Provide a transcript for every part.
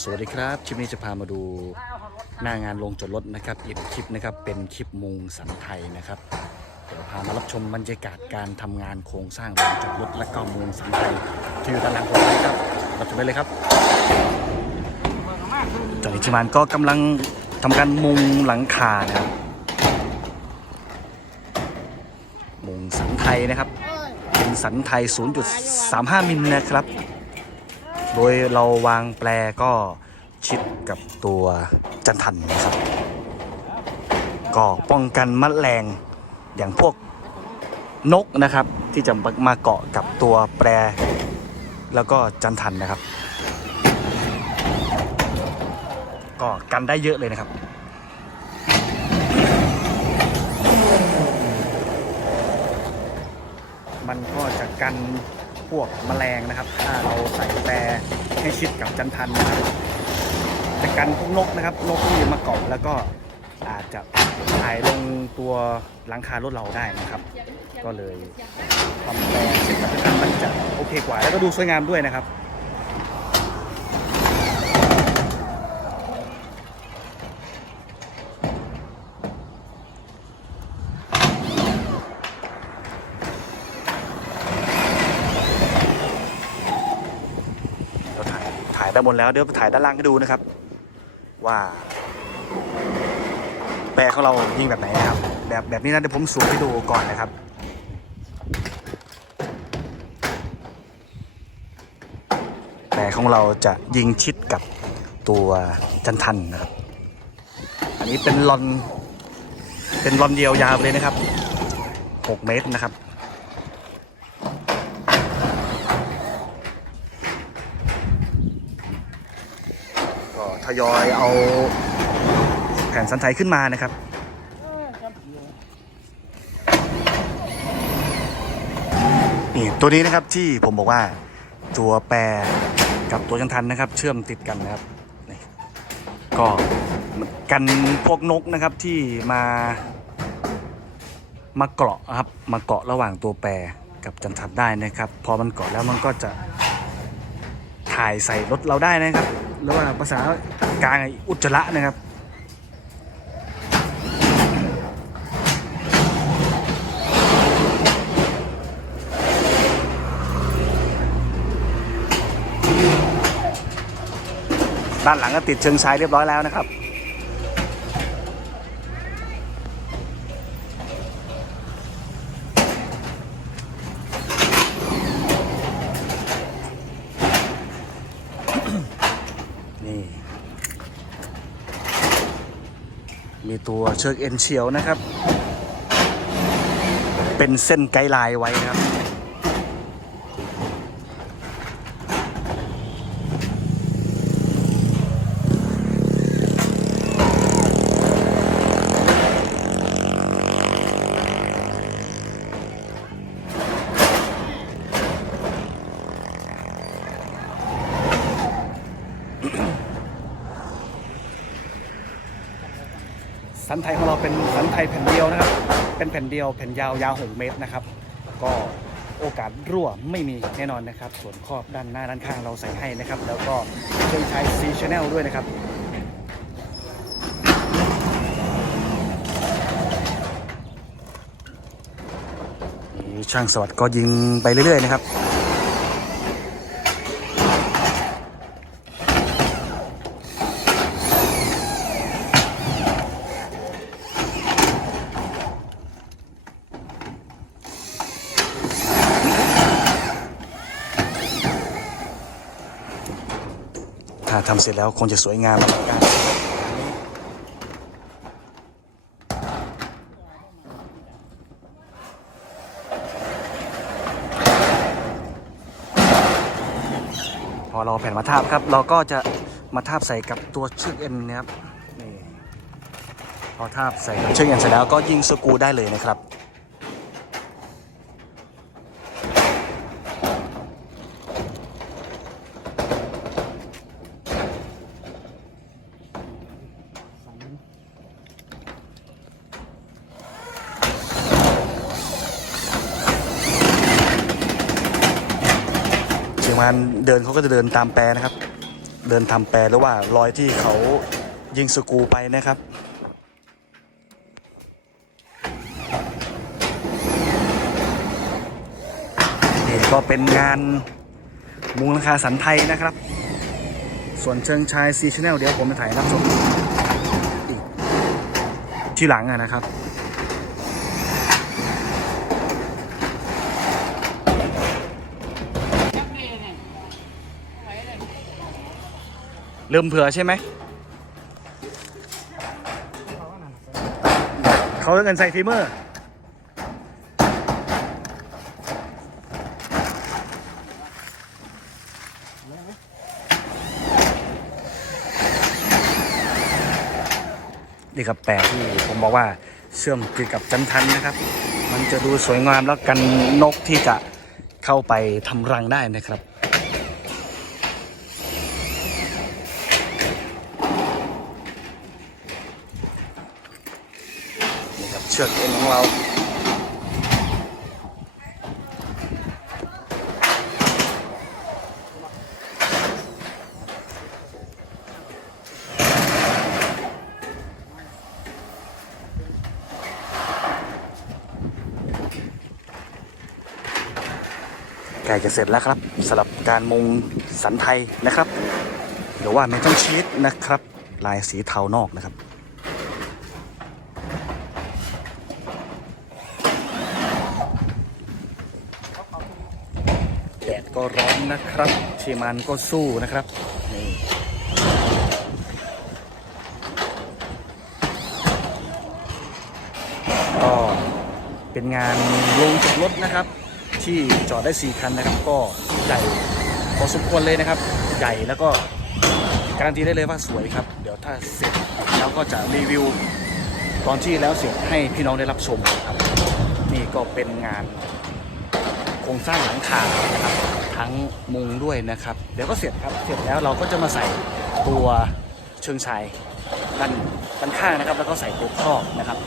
สวัสดีครับคลิปนี้จะพามาดูหน้างานลงจอดรถนะครับอีกคลิปนะครับเป็นคลิปมุงสันไทยนะครับเดี๋ยวพามารับชมบรรยากาศการทำงานโครงสร้างลงจอดรถและก็มุงสันไทยที่อยู่ด้านหลังผมนะครับรับชมได้เลยครับตอนนี้ทีมานก็กำลังทำการมุงหลังคานะครับมุงสันไทยนะครับเป็นสันไทย 0.35 มิลนะครับ โดยเราวางแปรก็ชิดกับตัวจันทันนะครับ ก็ป้องกันมแมลงอย่างพวกนกนะครับ ที่จะมาเกาะกับตัวแปร แล้วก็จันทันนะครับ ก็กันได้เยอะเลยนะครับมันก็จะกัน พวกแมลงนะครับ ถ้าเราใส่แปรให้ชิดกับจันทันนะครับจะกันพวกนกนะครับ นกที่มาเกาะแล้วก็อาจจะถ่ายลงตัวหลังคารถเราได้นะครับ ก็เลยทำแปรชิดกับจันทันมันจะโอเคกว่า แล้วก็ดูสวยงามด้วยนะครับ เราถ่าย ถ่ายไปหมดแล้วเดี๋ยวไปถ่ายด้านล่างให้ดูนะครับ ว่าแปรของเรายิงแบบไหนนะครับ แบบแบบนี้นะเดี๋ยวผมสูมให้ดูก่อนนะครับแปรของเราจะยิงชิดกับตัวจันทันนะครับ อันนี้เป็นลอนเป็นลอนเดียวยาวเลยนะครับ 6 เมตรนะครับ ก็ทยอยเอาแผ่นสันไทยขึ้นมานะครับนี่ตัวนี้นะครับที่ผมบอกว่าตัวแปรกับตัวจันทันนะครับ เชื่อมติดกันนะครับนี่ก็กันพวกนกนะครับที่มามาเกาะครับมาเกาะระหว่างตัวแปรกับจันทันได้นะครับ พอมันเกาะแล้วมันก็จะถ่ายใส่รถเราได้นะครับ หรือว่าภาษากลางอุจจาระนะครับด้านหลังก็ติดเชิงชายเรียบร้อยแล้วนะครับ นี่ มี ตัวเชือกเอ็นเฉียวนะครับ เป็นเส้นไกด์ไลน์ไว้นะครับ สันไทยของเราเป็นสันไทยแผ่นเดียวนะครับ เป็นแผ่นเดียวแผ่นยาวยาว6เมตรนะครับ ก็โอกาสรั่วไม่มีแน่นอนนะครับ ส่วนครอบด้านหน้าด้านข้างเราใส่ให้นะครับ แล้วก็เครื่องใช้ C Channel ด้วยนะครับช่างสวัสด์ก็ยิงไปเรื่อยๆนะครับ ทำเสร็จแล้วคงจะสวยงามอลังการพอเราแผ่นมาทาบครับ เราก็จะมาทาบใส่กับตัวเชือกเอ็นนะครับนี่พอทาบใส่กับเชือกเอ็นเสร็จแล้วก็ยิงสกูได้เลยนะครับ งานเดินเขาก็จะเดินตามแปรนะครับ เดินทำแปรหรือว่ารอยที่เขายิงสกูไปนะครับนี่ก็เป็นงานมุงราคาสันไทยนะครับ ส่วนเชิงชายซีชแนลเดี๋ยวผมจะถ่ายรับชมอีกที่หลังอะนะครับ ลืมเผื่อใช่ไหม เขาเรียกกันใส่ทีเมอร์ นี่ครับแปลที่ผมบอกว่าเชื่อมเกี่ยวกับจันทันนะครับ มันจะดูสวยงามแล้วกันนกที่จะเข้าไปทำรังได้นะครับ นี่ครับเชือกเอ็นของเราใกล้จะเสร็จแล้วครับสำหรับการมุงสันไทยนะครับ หรือว่าเมทัลชีตนะครับ ลายสีเทานอกนะครับ แดด ก็ร้อนนะครับทีมงานก็สู้นะครับนี่ก็เป็นงานลงจากรถนะครับ ที่จอดได้ 4 คันนะครับ ก็ใหญ่พอสมควรเลยนะครับ ใหญ่แล้วก็การันตีได้เลยว่าสวยครับ เดี๋ยวถ้าเสร็จแล้วก็จะรีวิว ตอนที่แล้วเสร็จให้พี่น้องได้รับชมครับ นี่ก็เป็นงาน โครงสร้างหลังคานะครับทั้งมุงด้วยนะครับ เดี๋ยวก็เสร็จครับเสร็จแล้วเราก็จะมาใส่ตัวเชิงชายด้านด้านข้างนะครับ แล้วก็ใส่ตัวครอบนะครับ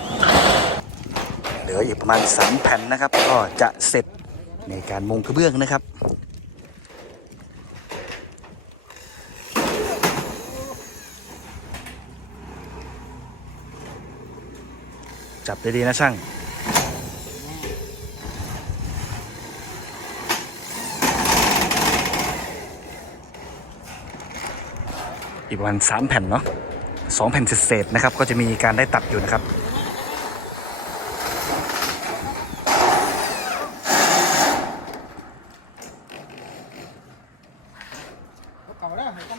เหลืออีกประมาณ 3 แผ่นนะครับ ก็จะเสร็จในการมุงกระเบื้องนะครับจับดีๆนะช่าง อีกประมาณสามแผ่นเนาะสองแผ่นเศษๆนะครับ ก็จะมีการได้ตัดอยู่นะครับ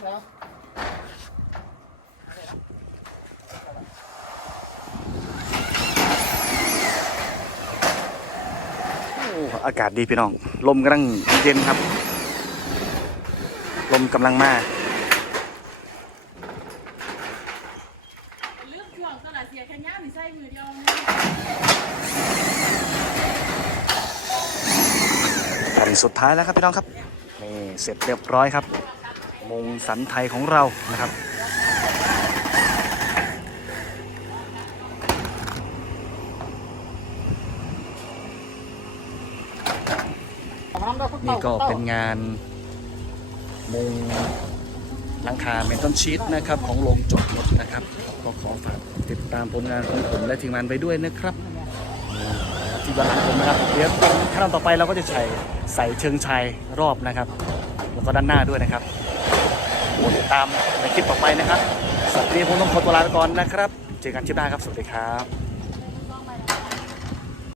องแล้วโอ้อากาศดีพี่น้อง ลมกำลังเย็นครับ ลมกำลังมา เลือกช่วง ตลาดเสียแค่ย่ามีไส้มือเดียวแผ่นสุดท้ายแล้วครับพี่น้องครับนี่เสร็จเรียบร้อยครับ มงสันไทยของเรานะครับนี่ก็เป็นงานมุง หลังคาเมนตัลชีตนะครับของโรงจอดรถนะครับก็ขอฝากติดตามผลงานของผมและทีมงานไปด้วยนะครับที่บ้านผมนะครับเดี๋ยวขั้นตอนต่อไปเราก็จะใส่ใส่เชิงชายรอบนะครับ แล้วก็ด้านหน้าด้วยนะครับติดตามในคลิปต่อไปนะครับสำหรับวันนี้ผมต้องขอตัวลาไปก่อนนะครับ เจอกันคลิปหน้าครับ สวัสดีครับ